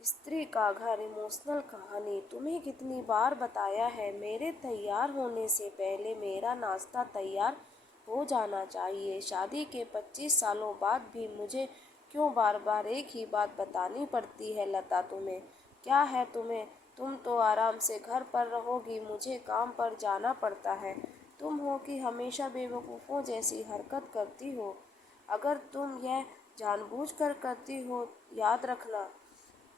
स्त्री का घर इमोशनल कहानी। तुम्हें कितनी बार बताया है, मेरे तैयार होने से पहले मेरा नाश्ता तैयार हो जाना चाहिए। शादी के 25 सालों बाद भी मुझे क्यों बार बार एक ही बात बतानी पड़ती है लता? तुम्हें क्या है? तुम तो आराम से घर पर रहोगी, मुझे काम पर जाना पड़ता है। तुम हो कि हमेशा बेवकूफ़ों जैसी हरकत करती हो। अगर तुम यह जानबूझकर करती हो, याद रखना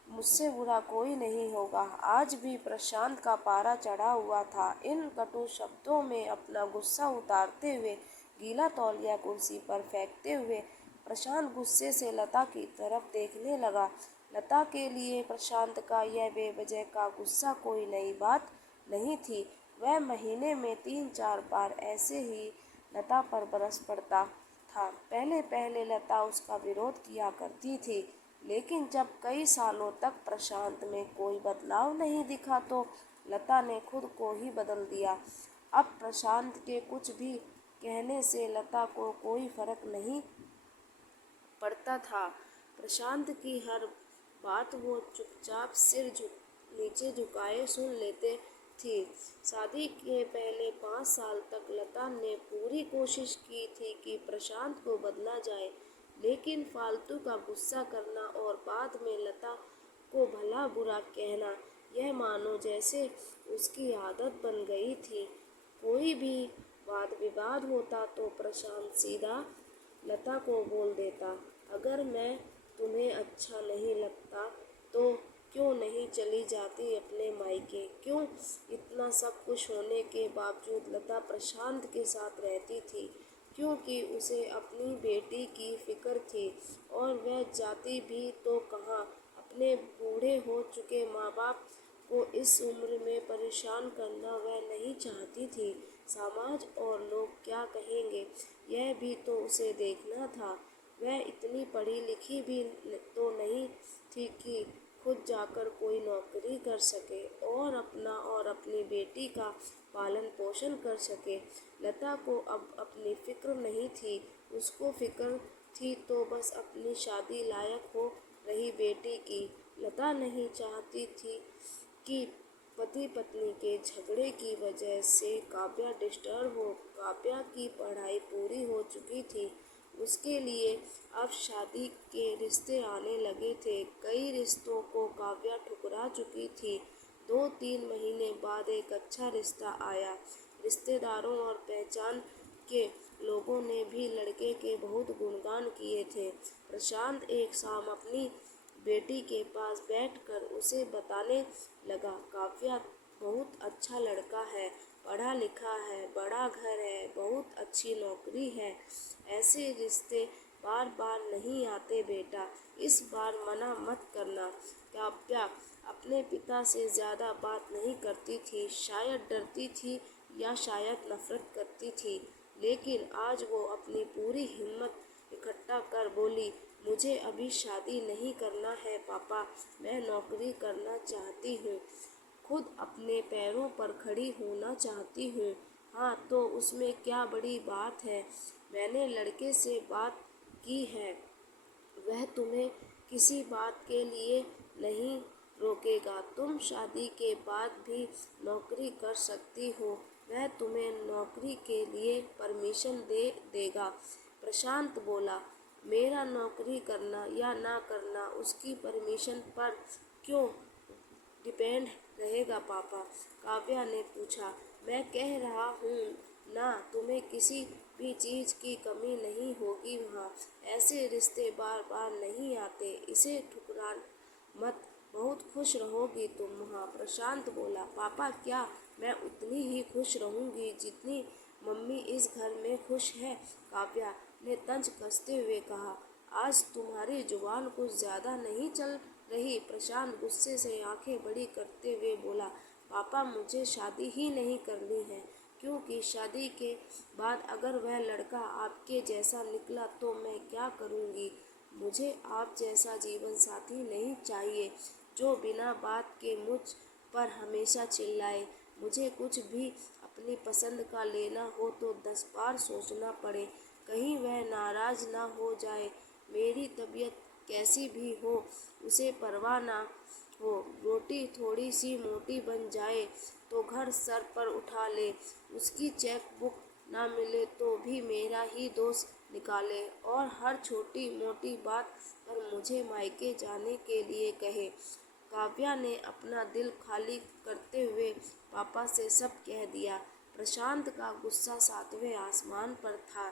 मुझसे बुरा कोई नहीं होगा। आज भी प्रशांत का पारा चढ़ा हुआ था। इन कटु शब्दों में अपना गुस्सा उतारते हुए, गीला तौलिया कुर्सी पर फेंकते हुए, प्रशांत गुस्से से लता की तरफ देखने लगा। लता के लिए प्रशांत का यह बेवजह का गुस्सा कोई नई बात नहीं थी। वह महीने में 3-4 बार ऐसे ही लता पर बरस पड़ता था। पहले पहले लता उसका विरोध किया करती थी, लेकिन जब कई सालों तक प्रशांत में कोई बदलाव नहीं दिखा तो लता ने खुद को ही बदल दिया। अब प्रशांत के कुछ भी कहने से लता को कोई फर्क नहीं पड़ता था। प्रशांत की हर बात वो चुपचाप नीचे झुकाए सुन लेते थी। शादी के पहले 5 साल तक लता ने पूरी कोशिश की थी कि प्रशांत को बदला जाए, लेकिन फालतू का गुस्सा करना और बाद में लता को भला बुरा कहना, यह मानो जैसे उसकी आदत बन गई थी। कोई भी वाद विवाद होता तो प्रशांत सीधा लता को बोल देता, अगर मैं तुम्हें अच्छा नहीं लगता तो क्यों नहीं चली जाती अपने मायके? क्यों इतना सब कुछ होने के बावजूद लता प्रशांत के साथ रहती थी? क्योंकि उसे अपनी बेटी की फिक्र थी, और वह जाती भी तो कहाँ। अपने बूढ़े हो चुके माँ बाप को इस उम्र में परेशान करना वह नहीं चाहती थी। समाज और लोग क्या कहेंगे, यह भी तो उसे देखना था। वह इतनी पढ़ी लिखी भी तो नहीं थी कि खुद जाकर कोई नौकरी कर सके और अपना और अपनी बेटी का पालन पोषण कर सके। लता को अब अपनी फिक्र नहीं थी। उसको फिक्र थी तो बस अपनी शादी लायक हो रही बेटी की। लता नहीं चाहती थी कि पति पत्नी के झगड़े की वजह से काव्या डिस्टर्ब हो। काव्या की पढ़ाई पूरी हो चुकी थी। उसके लिए अब शादी के रिश्ते आने लगे थे। कई रिश्तों को काव्या ठुकरा चुकी थी। 2-3 महीने बाद एक अच्छा रिश्ता आया। रिश्तेदारों और पहचान के लोगों ने भी लड़के के बहुत गुणगान किए थे। प्रशांत एक शाम अपनी बेटी के पास बैठकर उसे बताने लगा, काव्या बहुत अच्छा लड़का है, पढ़ा लिखा है, बड़ा घर है, बहुत अच्छी नौकरी है। ऐसे रिश्ते बार बार नहीं आते बेटा, इस बार मना मत करना। काव्या अपने पिता से ज़्यादा बात नहीं करती थी। शायद डरती थी या शायद नफरत करती थी, लेकिन आज वो अपनी पूरी हिम्मत इकट्ठा कर बोली, मुझे अभी शादी नहीं करना है पापा, मैं नौकरी करना चाहती हूँ, खुद अपने पैरों पर खड़ी होना चाहती हूँ। हाँ तो उसमें क्या बड़ी बात है? मैंने लड़के से बात की है, वह तुम्हें किसी बात के लिए नहीं रोकेगा। तुम शादी के बाद भी नौकरी कर सकती हो, वह तुम्हें नौकरी के लिए परमिशन दे देगा। प्रशांत बोला, मेरा नौकरी करना या ना करना उसकी परमिशन पर क्यों डिपेंड रहेगा पापा? काव्या ने पूछा। मैं कह रहा हूँ ना, तुम्हें किसी भी चीज़ की कमी नहीं होगी वहाँ। ऐसे रिश्ते बार बार नहीं आते, इसे ठुकरा मत, बहुत खुश रहोगी तुम वहाँ। प्रशांत बोला, पापा क्या मैं उतनी ही खुश रहूँगी जितनी मम्मी इस घर में खुश है? काव्या ने तंज कसते हुए कहा, आज तुम्हारी जुबान कुछ ज़्यादा नहीं चल रही? प्रशांत गुस्से से आंखें बड़ी करते हुए बोला, पापा मुझे शादी ही नहीं करनी है, क्योंकि शादी के बाद अगर वह लड़का आपके जैसा निकला तो मैं क्या करूँगी? मुझे आप जैसा जीवन साथी नहीं चाहिए, जो बिना बात के मुझ पर हमेशा चिल्लाए। मुझे कुछ भी अपनी पसंद का लेना हो तो 10 बार सोचना पड़े, कहीं वह नाराज़ ना हो जाए। मेरी तबीयत कैसी भी हो उसे परवाह ना हो। रोटी थोड़ी सी मोटी बन जाए तो घर सर पर उठा ले। उसकी चेक बुक ना मिले तो भी मेरा ही दोष निकाले और हर छोटी मोटी बात पर मुझे मायके जाने के लिए कहे। काव्या ने अपना दिल खाली करते हुए पापा से सब कह दिया। प्रशांत का गुस्सा सातवें आसमान पर था,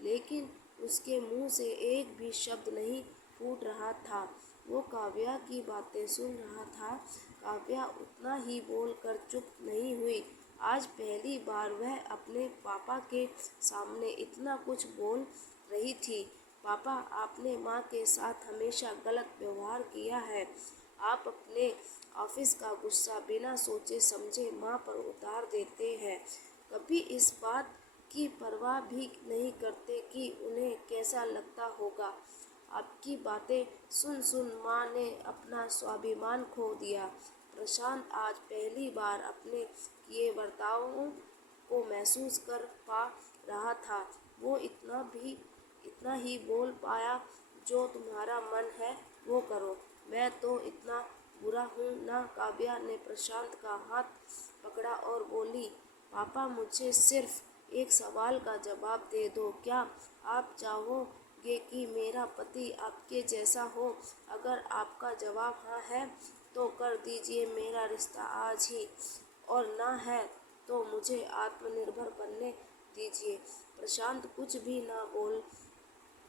लेकिन उसके मुंह से एक भी शब्द नहीं फूट रहा था। वो काव्या की बातें सुन रहा था। काव्या उतना ही बोलकर चुप नहीं हुई। आज पहली बार वह अपने पापा के सामने इतना कुछ बोल रही थी। पापा, आपने माँ के साथ हमेशा गलत व्यवहार किया है। आप अपने ऑफिस का गुस्सा बिना सोचे समझे माँ पर उतार देते हैं। कभी इस बात की परवाह भी नहीं करते कि उन्हें कैसा लगता होगा। आपकी बातें सुन सुन माँ ने अपना स्वाभिमान खो दिया। प्रशांत आज पहली बार अपने किए बर्तावों को महसूस कर पा रहा था। वो इतना ही बोल पाया, जो तुम्हारा मन है वो करो। मैं तो इतना बुरा हूँ ना? काव्या ने प्रशांत का हाथ पकड़ा और बोली, पापा, मुझे सिर्फ एक सवाल का जवाब दे दो। क्या आप चाहोगे कि मेरा पति आपके जैसा हो? अगर आपका जवाब हाँ है तो कर दीजिए मेरा रिश्ता आज ही, और ना है तो मुझे आत्मनिर्भर बनने दीजिए। प्रशांत कुछ भी ना बोल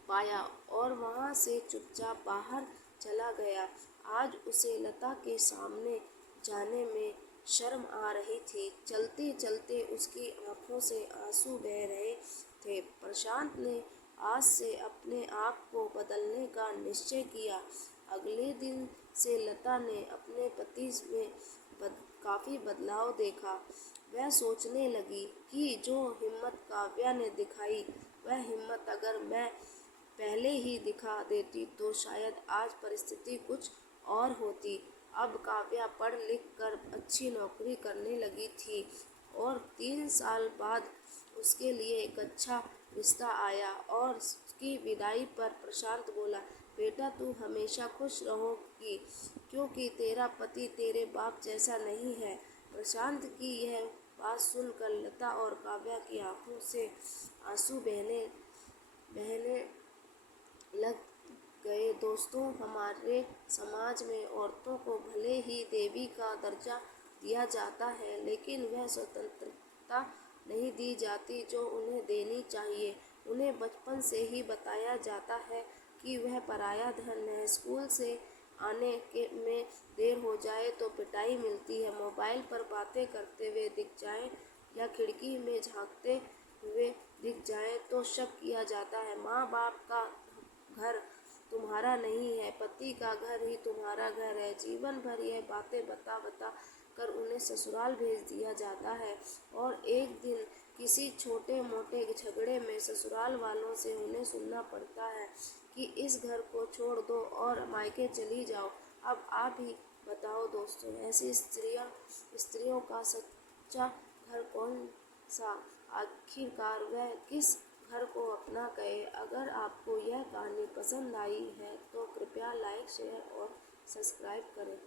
पाया और वहाँ से चुपचाप बाहर चला गया। आज उसे लता के सामने जाने में शर्म आ रही थी। चलते चलते उसकी आंखों से आंसू बह रहे थे। प्रशांत ने आज से अपने आप को बदलने का निश्चय किया। अगले दिन से लता ने अपने पति में काफी बदलाव देखा। वह सोचने लगी कि जो हिम्मत काव्या ने दिखाई, वह हिम्मत अगर मैं पहले ही दिखा देती तो शायद आज परिस्थिति कुछ और होती। अब काव्या पढ़ लिख कर अच्छी नौकरी करने लगी थी और 3 साल बाद उसके लिए एक अच्छा रिश्ता आया। और उसकी विदाई पर प्रशांत बोला, बेटा, तू हमेशा खुश रहोगी क्योंकि तेरा पति तेरे बाप जैसा नहीं है। प्रशांत की यह बात सुनकर लता और काव्या की आंखों से आंसू बहने लग गए। दोस्तों, हमारे समाज में औरतों को भले ही देवी का दर्जा दिया जाता है, लेकिन वह स्वतंत्रता नहीं दी जाती जो उन्हें देनी चाहिए। उन्हें बचपन से ही बताया जाता है कि वह पराया धन है। स्कूल से आने में देर हो जाए तो पिटाई मिलती है। मोबाइल पर बातें करते हुए दिख जाए या खिड़की में झांकते हुए दिख जाए तो शक किया जाता है। माँ बाप का घर तुम्हारा नहीं है, पति का घर ही तुम्हारा घर है। जीवन भर यह बातें बता बता कर उन्हें ससुराल भेज दिया जाता है और एक दिन किसी छोटे मोटे झगड़े में ससुराल वालों से उन्हें सुनना पड़ता है कि इस घर को छोड़ दो और मायके चली जाओ। अब आप ही बताओ दोस्तों, ऐसी स्त्रियों का सच्चा घर कौन सा? आखिरकार वह किस घर को अपना गए? अगर आपको यह कहानी पसंद आई है तो कृपया लाइक, शेयर और सब्सक्राइब करें।